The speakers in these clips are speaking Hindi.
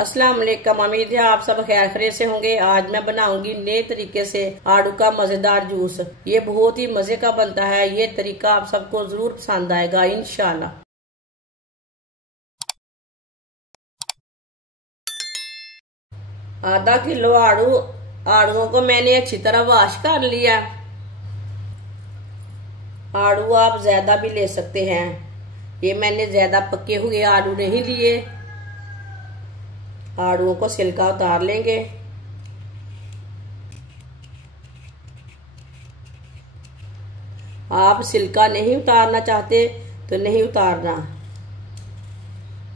अस्सलाम वालेकुम। उम्मीद है आप सब खैर खैरियत से होंगे। आज मैं बनाऊंगी नए तरीके से आड़ू का मजेदार जूस। ये बहुत ही मजे का बनता है। ये तरीका आप सबको जरूर पसंद आएगा इंशाल्लाह। आधा किलो आड़ुओं को मैंने अच्छी तरह वॉश कर लिया। आड़ू आप ज्यादा भी ले सकते हैं। ये मैंने ज्यादा पके हुए आड़ू नहीं लिए। आड़ुओं को छिलका उतार लेंगे। आप छिलका नहीं उतारना चाहते तो नहीं उतारना,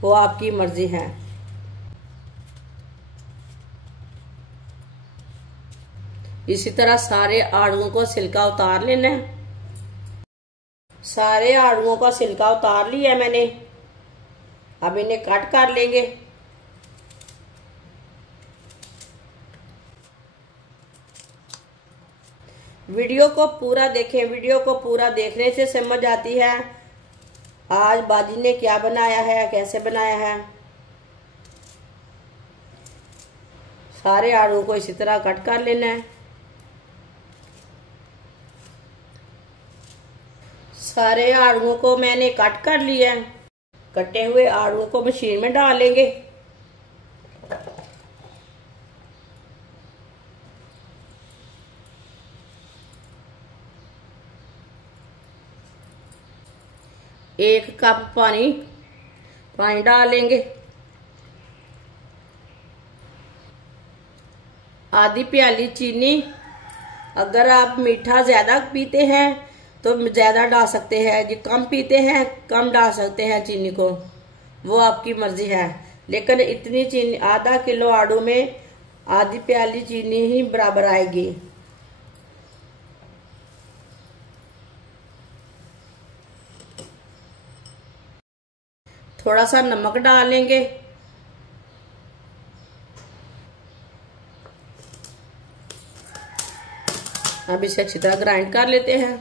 वो आपकी मर्जी है। इसी तरह सारे आड़ुओं को छिलका उतार लेना है। सारे आड़ुओं का छिलका उतार लिया मैंने। अब इन्हें कट कर लेंगे। वीडियो को पूरा देखें। वीडियो को पूरा देखने से समझ आती है आज बाजी ने क्या बनाया है, कैसे बनाया है। सारे आड़ू को इसी तरह कट कर लेना है। सारे आड़ुओं को मैंने कट कर लिया है। कटे हुए आड़ुओं को मशीन में डाल लेंगे। एक कप पानी डालेंगे। आधी प्याली चीनी। अगर आप मीठा ज्यादा पीते हैं तो ज्यादा डाल सकते हैं, जो कम पीते हैं कम डाल सकते हैं चीनी को, वो आपकी मर्जी है। लेकिन इतनी चीनी, आधा किलो आड़ू में आधी प्याली चीनी ही बराबर आएगी। थोड़ा सा नमक डालेंगे। अब इसे अच्छी तरह ग्राइंड कर लेते हैं।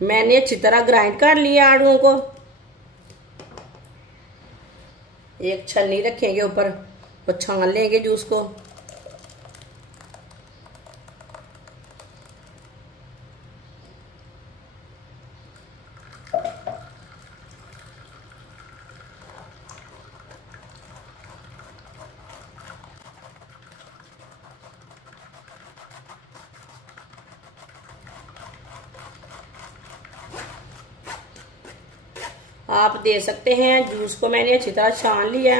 मैंने अच्छी तरह ग्राइंड कर लिया आड़ुओं को। एक छन्नी रखेंगे ऊपर, तो छान लेंगे जूस को। आप दे सकते हैं। जूस को मैंने अच्छी तरह छान लिया।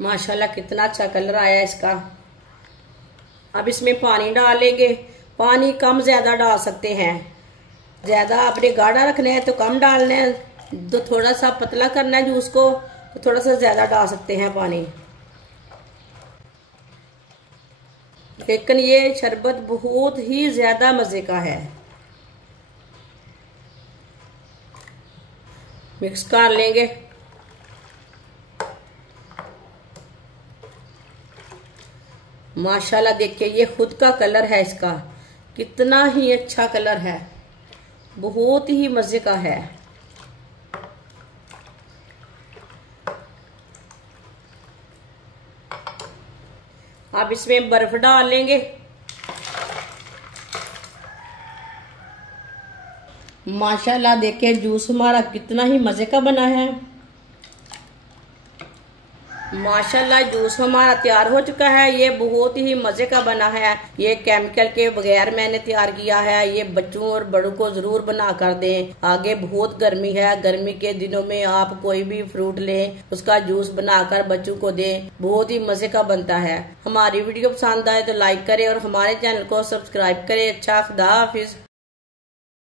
माशाल्लाह कितना अच्छा कलर आया इसका। अब इसमें पानी डालेंगे। पानी कम ज्यादा डाल सकते हैं। ज्यादा आपने गाढ़ा रखना है तो कम डालना है, तो थोड़ा सा पतला करना है जूस को तो थोड़ा सा ज्यादा डाल सकते हैं पानी। लेकिन ये शरबत बहुत ही ज्यादा मजे का है। मिक्स कर लेंगे। माशाल्लाह देखिए ये खुद का कलर है इसका, कितना ही अच्छा कलर है, बहुत ही मजे का है। अब इसमें बर्फ डाल लेंगे। माशाल्लाह देखिए जूस हमारा कितना ही मजे का बना है। माशाल्लाह जूस हमारा तैयार हो चुका है। ये बहुत ही मजे का बना है। ये केमिकल के बगैर मैंने तैयार किया है। ये बच्चों और बड़ों को जरूर बना कर दें। आगे बहुत गर्मी है, गर्मी के दिनों में आप कोई भी फ्रूट लें, उसका जूस बनाकर बच्चों को दें। बहुत ही मजे का बनता है। हमारी वीडियो पसंद आए तो लाइक करें और हमारे चैनल को सब्सक्राइब करें। अच्छा, खुदा हाफिज।